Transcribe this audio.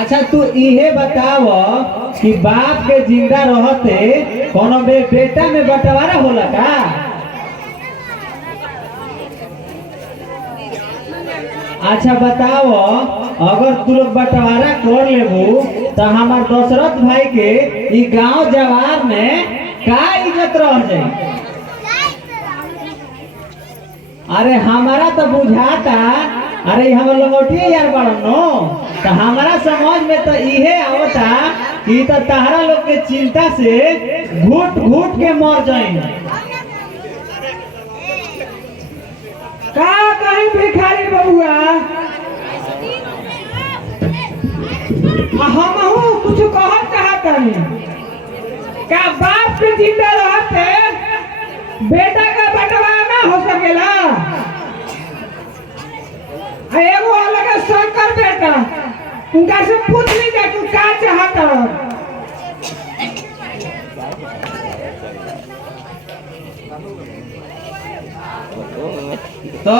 अच्छा तू इहे बताव कि बाप के जिंदा रहते कोनो बेटा में बंटवारा होला का? अच्छा बताओ, अगर तू लोग बंटवारा कर लेबू तो हमार दशरथ भाई के ई गांव जवार में का इज्जत रह जाई? अरे हमारा तो बुझाता, अरे हम लंगोटिया यार बड़न नो, तो हमारा समझ में तो इहे आवता कि तो तहरा लोग के चिंता से घुट घुट के मर जाए। का कहीं भिखारी बबुआ हम कुछ कहत चाहता का बाप के जिंदा रहते बेटा का बंटवारा ना हो सकेला? एगो अलग शंकर बेटा उनका से पूछ लीजिए तू का चाहता तो